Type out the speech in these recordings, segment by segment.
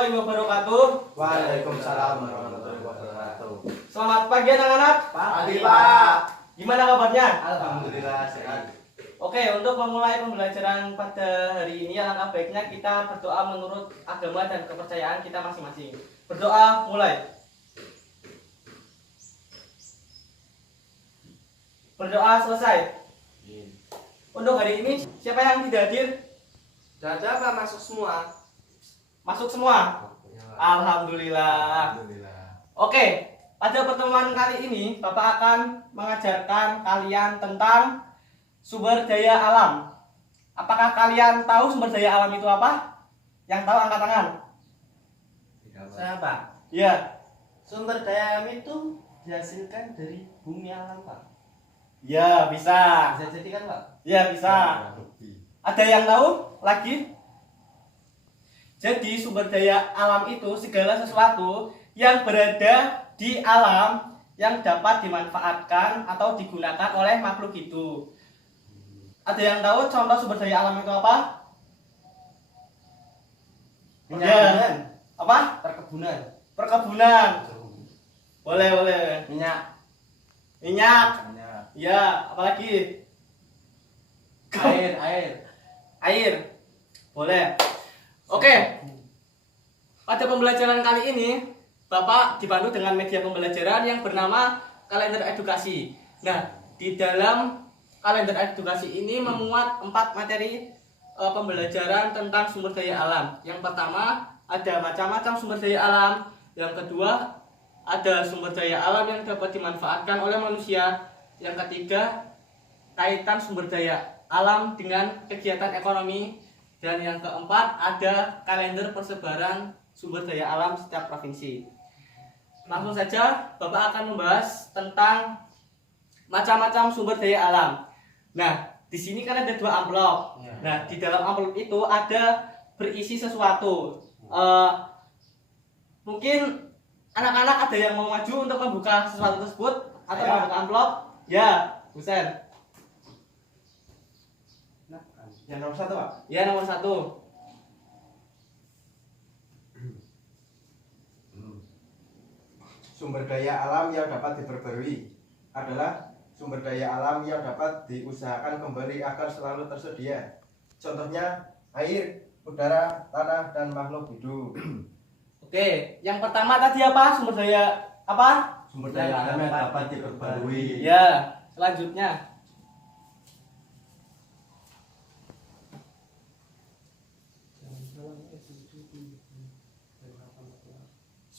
warahmatullahi wabarakatuh. Waalaikumsalam warahmatullahi wabarakatuh. Selamat pagi anak-anak. Pagi, Pak. Gimana kabarnya? Alhamdulillah sehat. Oke, untuk memulai pembelajaran pada hari ini alangkah baiknya kita berdoa menurut agama dan kepercayaan kita masing-masing. Berdoa mulai. Berdoa selesai. Untuk hari ini siapa yang tidak hadir? Tidak ada Pak, masuk semua. Masuk semua? Alhamdulillah. Oke, pada pertemuan kali ini Bapak akan mengajarkan kalian tentang sumber daya alam. Apakah kalian tahu sumber daya alam itu apa? Yang tahu angkat tangan. Saya Pak. Iya. Sumber daya alam itu dihasilkan dari bumi alam Pak. Ya, bisa. Bisa jadi kan Pak? Ya, bisa. Ada yang tahu lagi? Jadi sumber daya alam itu segala sesuatu yang berada di alam yang dapat dimanfaatkan atau digunakan oleh makhluk itu. Ada yang tahu contoh sumber daya alam itu apa? Minyak. Apa? Perkebunan. Perkebunan. Boleh. Minyak. Ya, apalagi? Air. Boleh. Oke. Pada pembelajaran kali ini, Bapak dibantu dengan media pembelajaran yang bernama kalender edukasi. Nah, di dalam kalender edukasi ini memuat 4 materi pembelajaran tentang sumber daya alam. Yang pertama, ada macam-macam sumber daya alam. Yang kedua, ada sumber daya alam yang dapat dimanfaatkan oleh manusia. Yang ketiga, kaitan sumber daya alam dengan kegiatan ekonomi. Dan yang keempat, ada kalender persebaran sumber daya alam setiap provinsi. Langsung saja, Bapak akan membahas tentang macam-macam sumber daya alam. Nah, di sini kan ada 2 amplop. Nah, di dalam amplop itu ada berisi sesuatu. Mungkin anak-anak ada yang mau maju untuk membuka sesuatu tersebut atau membuka amplop? Ya, Husen. Yang nomor 1 Pak? Ya, nomor 1. Sumber daya alam yang dapat diperbarui adalah sumber daya alam yang dapat diusahakan kembali agar selalu tersedia. Contohnya air, udara, tanah, dan makhluk hidup. Oke, yang pertama tadi apa? Sumber daya apa? Sumber daya alam yang dapat diperbarui. Ya, selanjutnya.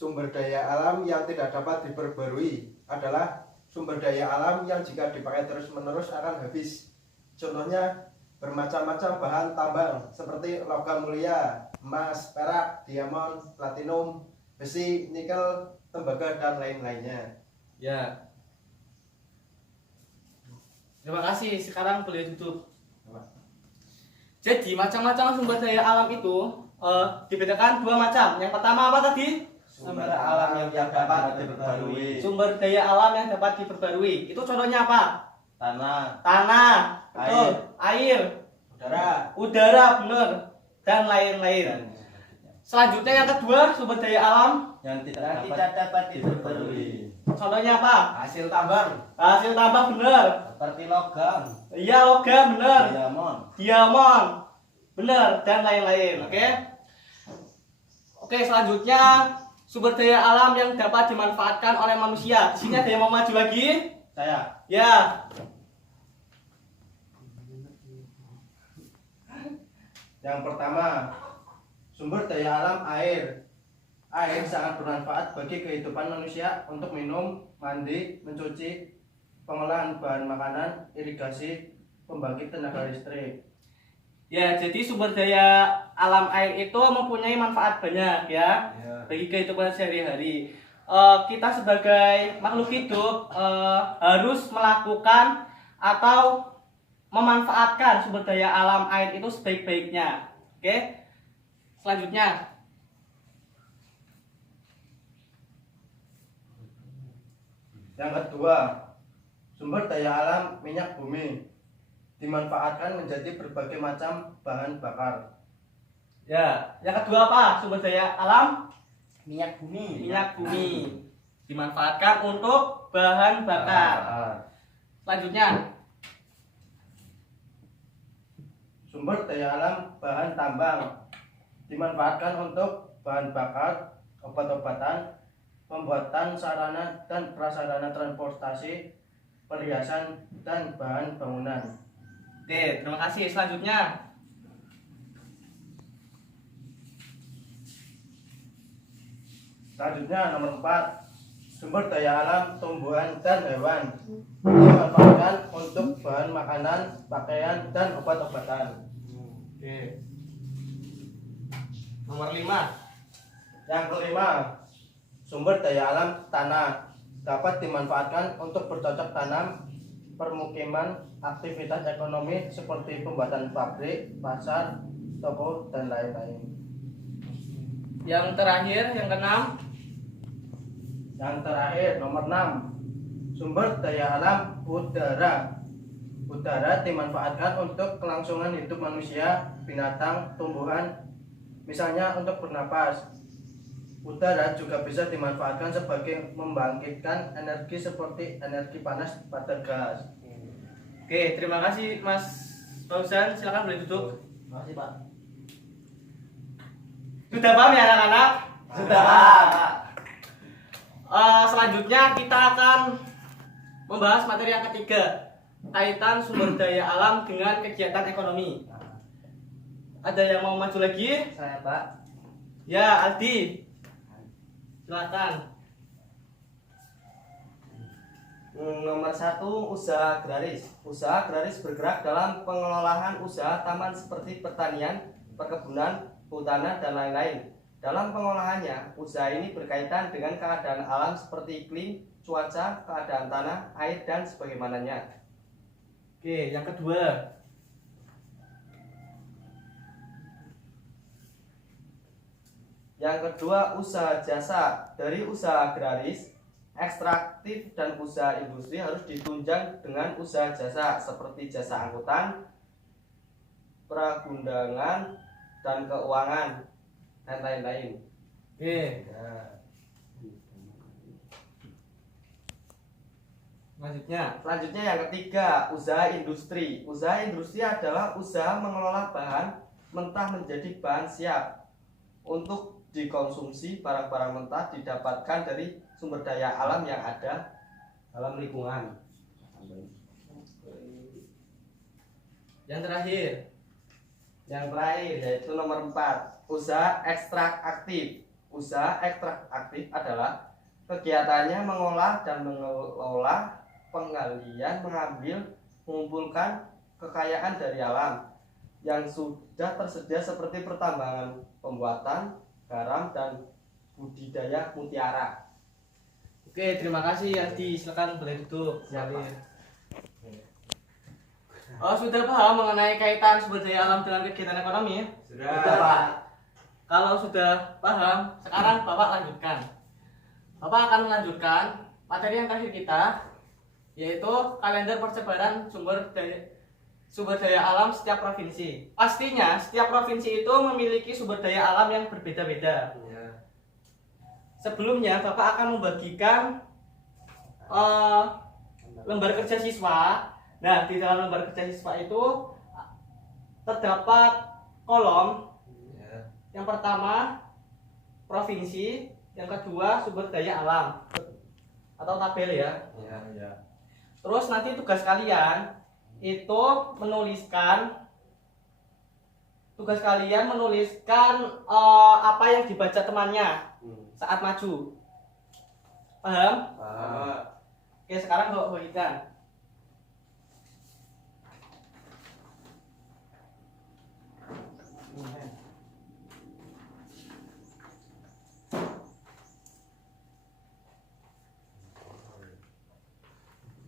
Sumber daya alam yang tidak dapat diperbarui adalah sumber daya alam yang jika dipakai terus-menerus akan habis. Contohnya bermacam-macam bahan tambang seperti logam mulia, emas, perak, diamond, platinum, besi, nikel, tembaga, dan lain-lainnya. Ya. Terima kasih. Sekarang boleh duduk. Jadi macam-macam sumber daya alam itu dibedakan 2 macam. Yang pertama apa tadi? Sumber alam yang dapat diperbarui. Sumber daya alam yang dapat diperbarui. Itu contohnya apa? Tanah, betul. Air, udara, benar. Dan lain-lain. Selanjutnya yang kedua, sumber daya alam yang tidak dapat diperbarui. contohnya apa? Hasil tambang Hasil tambang, benar. seperti logam, Iya, logam, benar. diamond, benar, dan lain-lain. Oke, selanjutnya sumber daya alam yang dapat dimanfaatkan oleh manusia. Di sini ada yang mau maju lagi? saya. Ya. Yang pertama, sumber daya alam air. Air sangat bermanfaat bagi kehidupan manusia untuk minum, mandi, mencuci, pengolahan bahan makanan, irigasi, pembangkit tenaga listrik. Ya, jadi sumber daya alam air itu mempunyai manfaat banyak ya bagi kehidupan sehari-hari. Kita sebagai makhluk hidup harus melakukan atau memanfaatkan sumber daya alam air itu sebaik-baiknya. Oke. Selanjutnya. Yang kedua, sumber daya alam minyak bumi dimanfaatkan menjadi berbagai macam bahan bakar. Ya, yang kedua apa? Sumber daya alam Minyak bumi. minyak bumi dimanfaatkan untuk bahan bakar. Selanjutnya, Sumber daya alam bahan tambang dimanfaatkan untuk bahan bakar, obat-obatan, pembuatan sarana dan prasarana transportasi, perhiasan, dan bahan bangunan. oke, terima kasih. Selanjutnya, Selanjutnya nomor 4, sumber daya alam tumbuhan dan hewan dimanfaatkan untuk bahan makanan, pakaian, dan obat-obatan. oke. Nomor 5. Yang kelima, sumber daya alam tanah dapat dimanfaatkan untuk bercocok tanam, permukiman, aktivitas ekonomi seperti pembuatan pabrik, pasar, toko, dan lain-lain. Yang terakhir, yang keenam. Yang terakhir nomor 6, sumber daya alam udara. Udara dimanfaatkan untuk kelangsungan hidup manusia, binatang, tumbuhan, misalnya untuk bernapas. Udara juga bisa dimanfaatkan sebagai membangkitkan energi seperti energi panas pada gas. Oke, terima kasih Mas Fauzan. Silakan boleh duduk. Makasih Pak. Sudah paham ya anak-anak? Sudah. Selanjutnya kita akan membahas materi yang ketiga, kaitan sumber daya alam dengan kegiatan ekonomi. Ada yang mau maju lagi? Saya Pak. Ya, Aldi. Silakan. Nomor 1, usaha agraris. Usaha agraris bergerak dalam pengelolaan usaha taman seperti pertanian, perkebunan, kehutanan, dan lain-lain. Dalam pengolahannya, usaha ini berkaitan dengan keadaan alam seperti iklim, cuaca, keadaan tanah, air, dan sebagaimananya. Oke, yang kedua. Yang kedua, usaha jasa. Dari usaha agraris, ekstraktif, dan usaha industri harus ditunjang dengan usaha jasa seperti jasa angkutan, pragundangan, dan keuangan, dan lain-lain. Oke, selanjutnya Yang ketiga, usaha industri. Usaha industri adalah usaha mengelola bahan mentah menjadi bahan siap untuk dikonsumsi. Barang-barang mentah didapatkan dari sumber daya alam yang ada dalam lingkungan. yang terakhir. Yang terakhir yaitu nomor 4, usaha ekstrak aktif. Usaha ekstrak aktif adalah kegiatannya mengolah dan mengelola, penggalian, mengambil, mengumpulkan kekayaan dari alam yang sudah tersedia seperti pertambangan, pembuatan garam, dan budidaya mutiara. Oke, terima kasih Aldi. Silakan boleh duduk. Siap, Pak. Sudah paham mengenai kaitan sumber daya alam dengan kegiatan ekonomi? Sudah, Pak. Kalau sudah paham, sekarang Bapak lanjutkan. Bapak akan melanjutkan materi yang terakhir kita, yaitu kalender persebaran sumber daya alam setiap provinsi. Pastinya setiap provinsi itu memiliki sumber daya alam yang berbeda-beda. Sebelumnya Bapak akan membagikan lembar kerja siswa. Nah, di dalam lembar kerja siswa itu terdapat kolom. Yang pertama provinsi, yang kedua sumber daya alam atau tabel ya. Terus nanti tugas kalian itu menuliskan apa yang dibaca temannya saat maju. Paham? Oke, sekarang bagikan.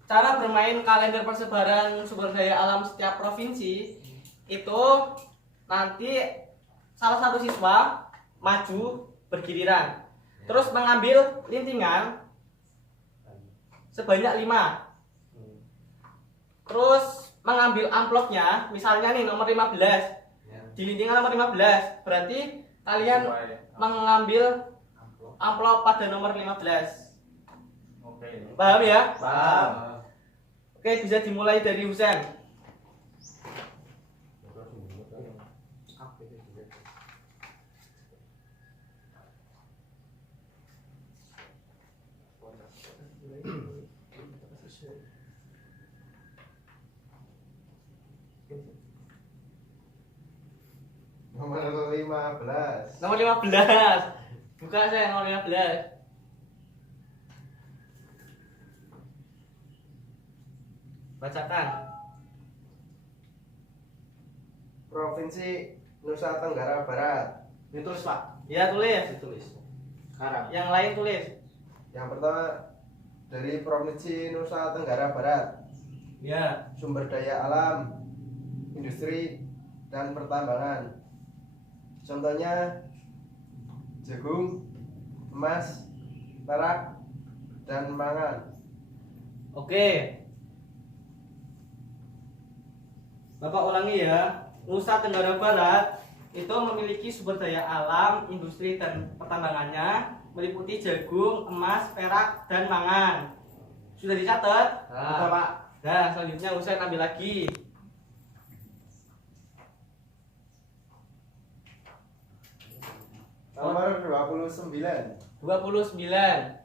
Cara bermain kalender persebaran sumber daya alam setiap provinsi itu nanti salah satu siswa maju bergiliran, terus mengambil lintingan sebanyak 5, terus mengambil amplopnya, misalnya nih nomor 15, dinding halaman 15. Berarti kalian mengambil amplop pada nomor 15. Paham ya? Paham. Oke, bisa dimulai dari Husen. Nomor 15. Nomor 15. Buka saya nomor 15. Bacakan. Provinsi Nusa Tenggara Barat. Ditulis, Pak. Ya, tulis. Ditulis. Sekarang. Yang lain tulis. Yang pertama dari Provinsi Nusa Tenggara Barat. Ya. Sumber daya alam, industri, dan pertambangan. Contohnya jagung, emas, perak, dan mangan. Oke. Bapak ulangi ya. Nusa Tenggara Barat itu memiliki sumber daya alam, industri dan pertambangannya meliputi jagung, emas, perak, dan mangan. Sudah dicatat? Sudah, Pak. Nah, selanjutnya Husain ambil lagi. Nomor 29. 29.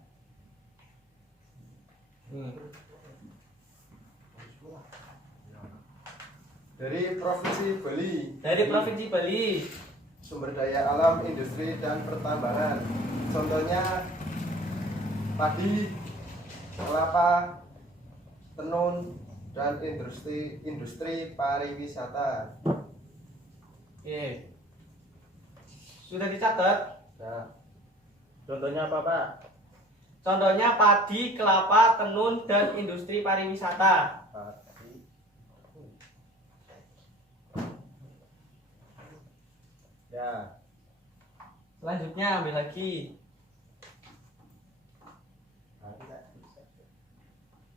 Dari Provinsi Bali. Dari Provinsi Bali. Sumber daya alam, industri, dan pertambangan. Contohnya padi, kelapa, tenun, dan industri pariwisata. Oke. Sudah dicatat? Nah. Contohnya apa, Pak? Contohnya padi, kelapa, tenun, dan industri pariwisata. Ya. Selanjutnya ambil lagi.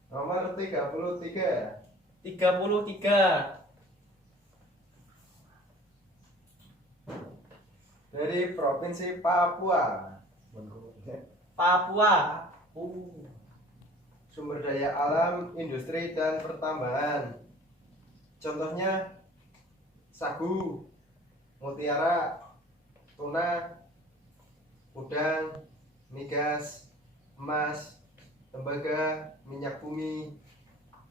Nomor 33. 33. Dari Provinsi Papua. Papua. Sumber daya alam, industri, dan pertambangan. Contohnya sagu, mutiara, tuna, udang, migas, emas, tembaga, minyak bumi,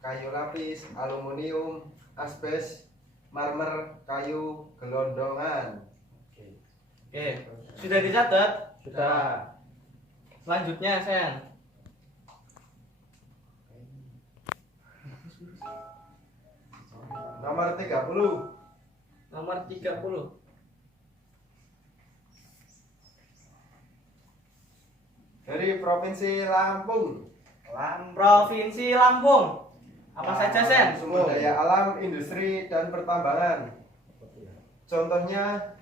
kayu lapis, aluminium, asbes, marmer, kayu gelondongan. Oke. Sudah dicatat? Sudah. Selanjutnya, Sen. Nomor 30. Nomor 30. Dari Provinsi Lampung. Provinsi Lampung. Apa saja, Sen? Sumber daya alam, industri, dan pertambangan. Contohnya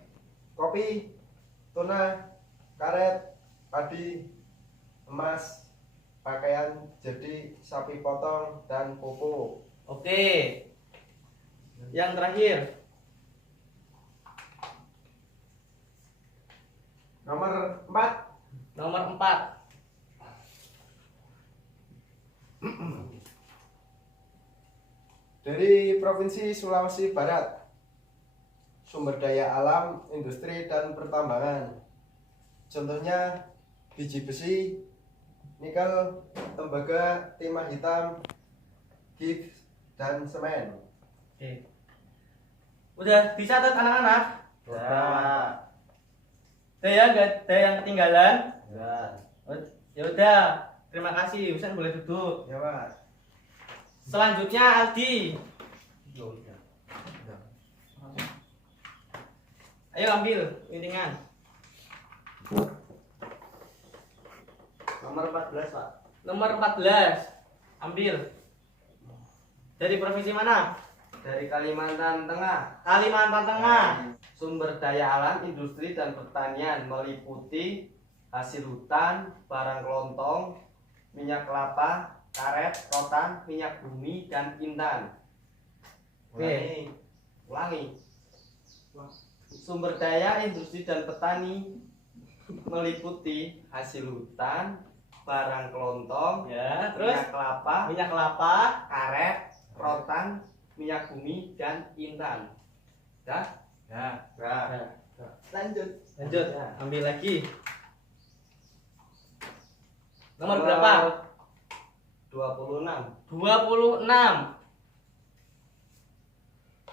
kopi, tuna, karet, padi, emas, pakaian jadi sapi potong, dan pupuk. Oke. Yang terakhir. Nomor 4. Nomor 4. Dari Provinsi Sulawesi Barat. Sumber daya alam, industri, dan pertambangan. Contohnya biji besi, nikel, tembaga, timah hitam, gips, dan semen. Oke. Udah dicatat anak-anak? Sudah. Ada ya, nggak ada yang ketinggalan? Sudah. Ya udah, terima kasih. Husain boleh duduk. Ya, Pak. Selanjutnya Aldi. Ayo ambil lintingan. Nomor 14, Pak. Nomor 14. Ambil. Dari provinsi mana? Dari Kalimantan Tengah. Kalimantan Tengah. Sumber daya alam, industri, dan pertanian meliputi hasil hutan, barang kelontong, minyak kelapa, karet, rotan, minyak bumi, dan intan. Oke. Ulangi. Sumber daya industri dan petani meliputi hasil hutan, barang kelontong, Ya, terus minyak kelapa, minyak kelapa. karet, rotan, minyak bumi, dan intan. Dah? Ya. Nah, Lanjut. Lanjut, Ya. ambil lagi. Nomor berapa? 26. 26.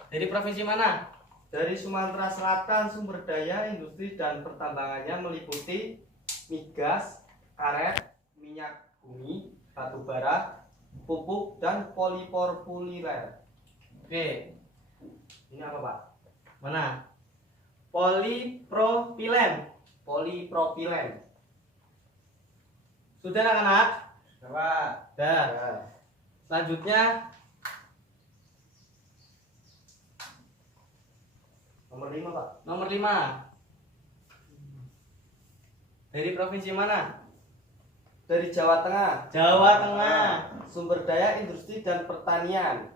Dari provinsi mana? Dari Sumatera Selatan, sumber daya industri dan pertambangannya meliputi migas, karet, minyak bumi, batu bara, pupuk, dan polipropilen. Oke, Ini apa, Pak? mana? Polipropilen. Polipropilen. Sudah anak-anak? Pak. Dah. Ya. Selanjutnya Nomor 5, Pak. nomor 5. Dari provinsi mana? Dari Jawa Tengah, Jawa Tengah. sumber daya industri dan pertanian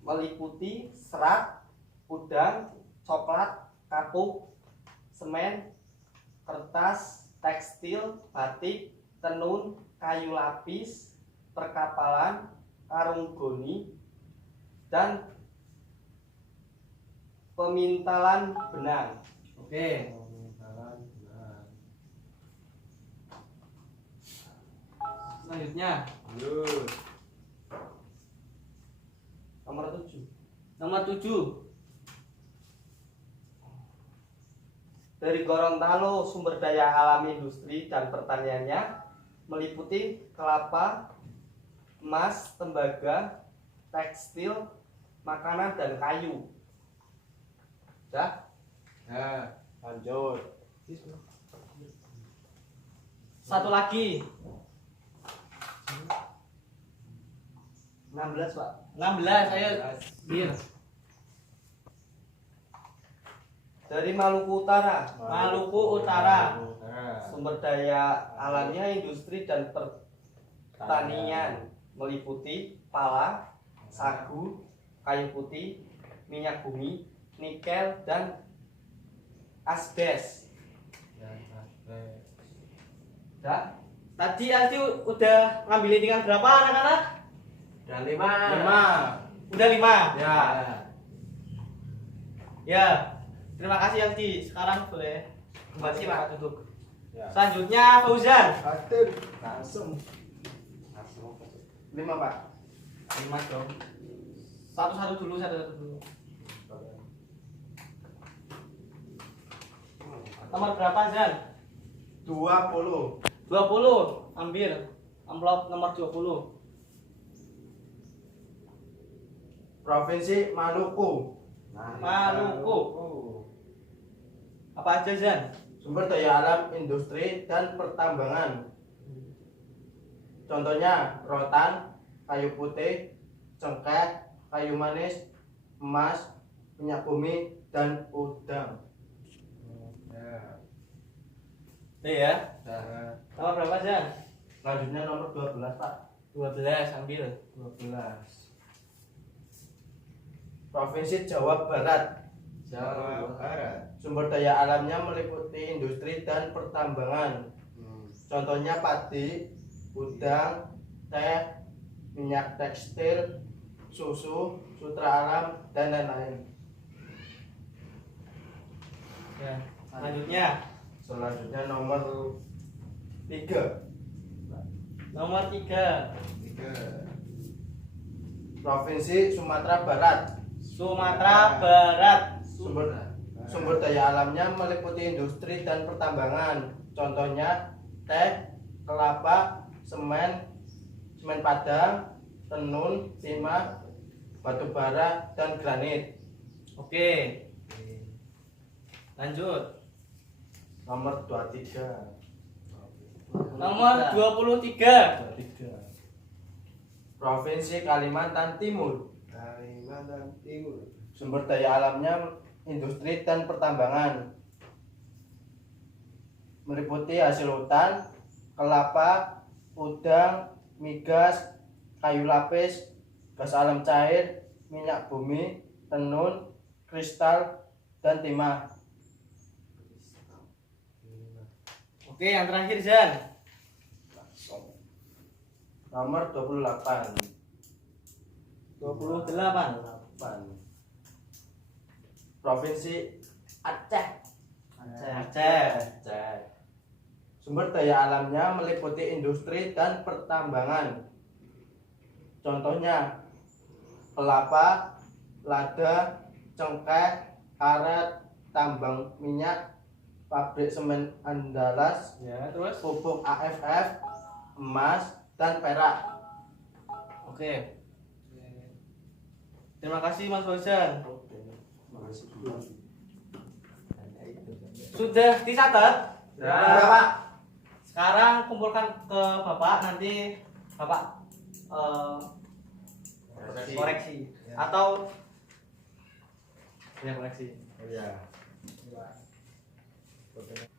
meliputi serat, udang, coklat, kapuk, semen, kertas, tekstil, batik, tenun, kayu lapis, perkapalan, karung goni, dan pemintalan benang. Oke. Selanjutnya Lanjut. Nomor 7. nomor 7. Dari Gorontalo, sumber daya alam industri dan pertaniannya meliputi kelapa, emas, tembaga, tekstil, makanan, dan kayu. Dah? Ya, lanjut. Satu lagi. 16, Pak. 16. Ayo, Bir. Dari Maluku Utara, Maluku Utara. sumber daya alamnya industri dan pertanian meliputi pala, sagu, kayu putih, minyak bumi, nikel, dan asbes. Dah? Tadi Aldi udah ngambilin tinggal berapa anak-anak? Dan 5. 5. Udah 5. Ya. Ya. Terima kasih Aldi. Sekarang boleh kembali Makasih, Pak Pak. duduk. Ya. Selanjutnya Fauzan. Aktif. Langsung. 5, Pak. 5 dong. Satu-satu dulu, satu-satu dulu. Nomor berapa, Zan? 20. 20. Ambil amplop nomor 20. Provinsi Maluku. Maluku. Apa aja, Zan? Sumber daya alam industri dan pertambangan. Contohnya rotan, kayu putih, cengkeh, kayu manis, emas, minyak bumi, dan udang. Nih ya. Nah, Nomor berapa, Zan? selanjutnya nomor 12, Pak. 12, ambil. 12. Provinsi Jawa Barat. Jawa Barat. Sumber daya alamnya meliputi industri dan pertambangan. Contohnya padi, udang, teh, minyak tekstil, susu, sutra alam, dan lain-lain. Ya. Selanjutnya Selanjutnya nomor 3. nomor 3. Provinsi Sumatera Barat. Sumatera Barat. Sumber daya alamnya meliputi industri dan pertambangan. Contohnya teh, kelapa, semen padang, tenun, timah, batu bara, dan granit. Oke. Lanjut. Nomor 23. Nomor 23. Provinsi Kalimantan Timur. Sumber daya alamnya industri dan pertambangan. Meliputi hasil hutan, kelapa, udang, migas, kayu lapis, gas alam cair, minyak bumi, tenun, kristal, dan timah. Oke, yang terakhir Zan. Nomor 28. 28. Provinsi Aceh. Aceh. Sumber daya alamnya meliputi industri dan pertambangan. Contohnya kelapa, lada, cengkeh, karet, tambang minyak, pabrik semen Andalas, Ya, terus. pupuk AFF, emas, dan perak. Oke. Terima kasih Mas Fauzan. Sudah dicatat? Ya, Pak. Sekarang kumpulkan ke Bapak, nanti Bapak koreksi. Atau ya koreksi. Iya.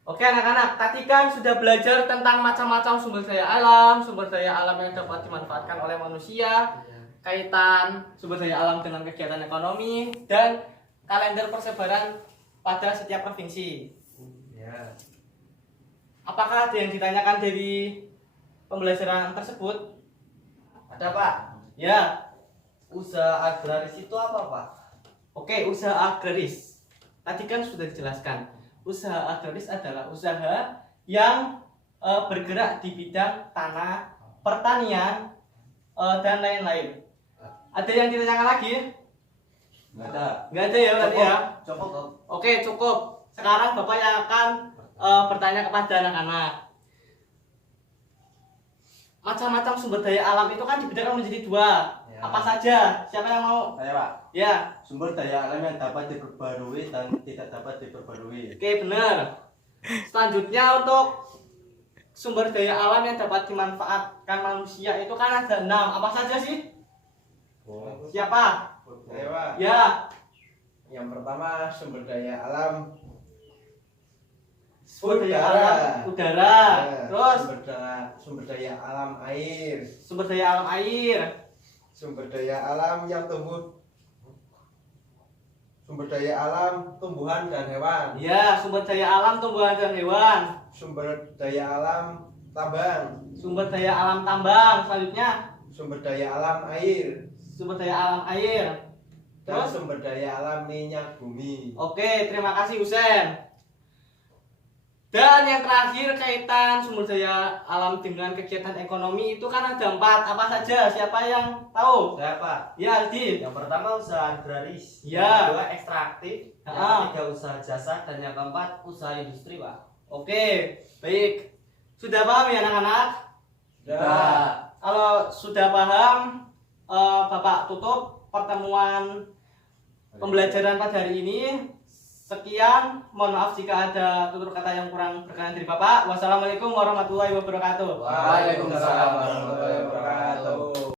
Oke anak-anak, tadi kan sudah belajar tentang macam-macam sumber daya alam yang dapat dimanfaatkan oleh manusia, kaitan sumber daya alam dengan kegiatan ekonomi, dan kalender persebaran pada setiap provinsi. Ya. Apakah ada yang ditanyakan dari pembelajaran tersebut? Ada Pak. Ya, Usaha agraris itu apa Pak? oke, usaha agraris. Tadi kan sudah dijelaskan. Usaha agraris adalah usaha yang bergerak di bidang tanah, pertanian, dan lain-lain. Ada yang ditanyakan lagi? Nggak ada. Nggak ada ya berarti ya? Cukup. Oke, cukup. Sekarang Bapak yang akan bertanya kepada anak-anak. Macam-macam sumber daya alam itu kan dibedakan menjadi dua. Ya. Apa saja? Siapa yang mau? Saya Pak. Ya, Sumber daya alam yang dapat diperbarui dan tidak dapat diperbarui. oke benar. Selanjutnya untuk sumber daya alam yang dapat dimanfaatkan manusia itu kan ada 6. Apa saja sih? Siapa? Saya, Pak. Ya, Yang pertama sumber daya alam sumber daya Udara. alam udara. Ya, Terus sumber daya alam air, sumber daya alam air. sumber daya alam yang tumbuh, sumber daya alam tumbuhan dan hewan, Ya, sumber daya alam tumbuhan dan hewan. sumber daya alam tambang, Sumber daya alam tambang. Selanjutnya sumber daya alam air, sumber daya alam air. dan Terus? sumber daya alam minyak bumi. Oke, terima kasih Husen. Dan yang terakhir kaitan sumber daya alam dengan kegiatan ekonomi itu kan ada 4. Apa saja? Siapa yang tahu? Saya Pak. Ya, Aldi. Yang pertama usaha agraris, Ya. yang kedua ekstraktif, yang Ah. ketiga usaha jasa, dan yang keempat usaha industri Pak. Oke, baik. Sudah paham ya anak-anak? Kalau sudah paham, Bapak tutup pertemuan pembelajaran pada hari ini. Sekian, mohon maaf jika ada tutur kata yang kurang berkenan dari Bapak. Wassalamualaikum warahmatullahi wabarakatuh. Waalaikumsalam warahmatullahi wabarakatuh.